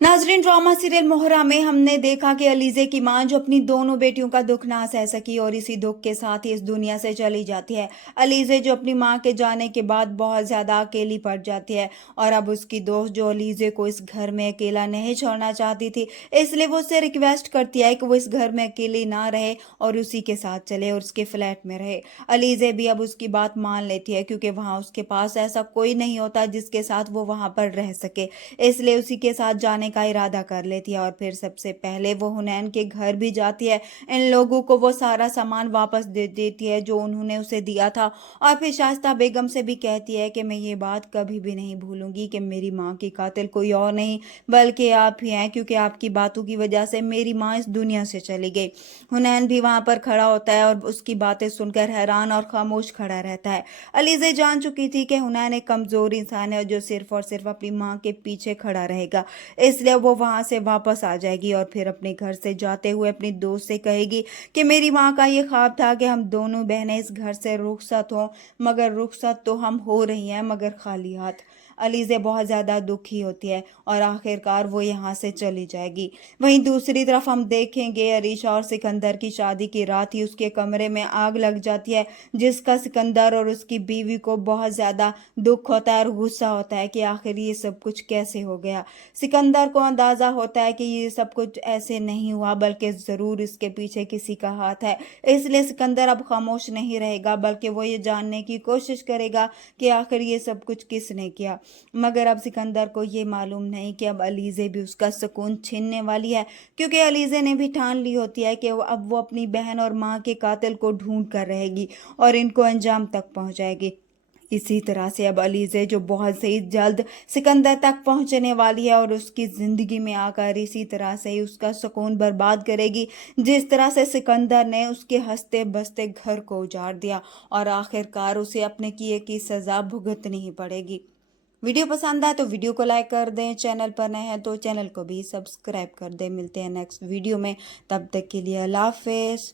नाजरीन, drama serial मोहरा में हमने देखा कि अलीज़े की मां जो अपनी दोनों बेटियों का दुख ना सह सकी और इसी दुख के साथ ही इस दुनिया से चली जाती है। अलीज़े जो अपनी मां के जाने के बाद बहुत ज़्यादा अकेली पड़ जाती है और अब उसकी दोस्त जो अलीज़े को इस घर में अकेला नहीं छोड़ना चाहती थी, इसलिए वो उससे रिक्वेस्ट करती है कि वो इस घर में अकेली ना रहे और उसी के साथ चले और उसके फ्लैट में रहे। अलीज़े भी अब उसकी बात मान लेती है क्योंकि वहाँ उसके पास ऐसा कोई नहीं होता जिसके साथ वो वहाँ पर रह सके, इसलिए उसी के साथ जाने का इरादा कर लेती है और फिर सबसे पहले वो हुनैन के घर भी जाती है। इन लोगों को वो सारा सामान वापस दे देती है जो उन्होंने उसे दिया था और फिर शाइस्ता बेगम से भी कहती है कि मैं ये बात कभी भी नहीं भूलूंगी कि मेरी माँ की कातिल कोई और नहीं बल्कि आप ही हैं, क्योंकि आपकी बातों की वजह से मेरी माँ इस दुनिया से चली गई। हुनैन भी वहां पर खड़ा होता है और उसकी बातें सुनकर हैरान और खामोश खड़ा रहता है। अलीज़े जान चुकी थी कि हुनैन एक कमजोर इंसान है जो सिर्फ और सिर्फ अपनी माँ के पीछे खड़ा रहेगा, इसलिए वो वहां से वापस आ जाएगी और फिर अपने घर से जाते हुए अपनी दोस्त से कहेगी कि मेरी माँ का ये ख्वाब था कि हम दोनों बहनें इस घर से रुखसत हों, मगर रुखसत तो हम हो रही हैं मगर खाली हाथ। अलीज़े बहुत ज़्यादा दुखी होती है और आखिरकार वो यहाँ से चली जाएगी। वहीं दूसरी तरफ हम देखेंगे अरीशा और सिकंदर की शादी की रात ही उसके कमरे में आग लग जाती है, जिसका सिकंदर और उसकी बीवी को बहुत ज़्यादा दुख होता है और गुस्सा होता है कि आखिर ये सब कुछ कैसे हो गया। सिकंदर को अंदाजा होता है कि ये सब कुछ ऐसे नहीं हुआ बल्कि ज़रूर इसके पीछे किसी का हाथ है, इसलिए सिकंदर अब खामोश नहीं रहेगा बल्कि वो ये जानने की कोशिश करेगा कि आखिर ये सब कुछ किसने किया। मगर अब सिकंदर को ये मालूम नहीं कि अब अलीज़े भी उसका सुकून छीनने वाली है, क्योंकि अलीज़े ने भी ठान ली होती है कि अब वो अपनी बहन और माँ के कातिल को ढूंढ कर रहेगी और इनको अंजाम तक पहुंचाएगी। इसी तरह से अब अलीज़े जो बहुत से ही जल्द सिकंदर तक पहुंचने वाली है और उसकी ज़िंदगी में आकर इसी तरह से ही उसका सुकून बर्बाद करेगी, जिस तरह से सिकंदर ने उसके हंसते बसते घर को उजाड़ दिया और आखिरकार उसे अपने किए की सज़ा भुगतनी ही पड़ेगी। वीडियो पसंद आए तो वीडियो को लाइक कर दें, चैनल पर नए हैं तो चैनल को भी सब्सक्राइब कर दें। मिलते हैं नेक्स्ट वीडियो में, तब तक के लिए अल्लाह हाफिज़।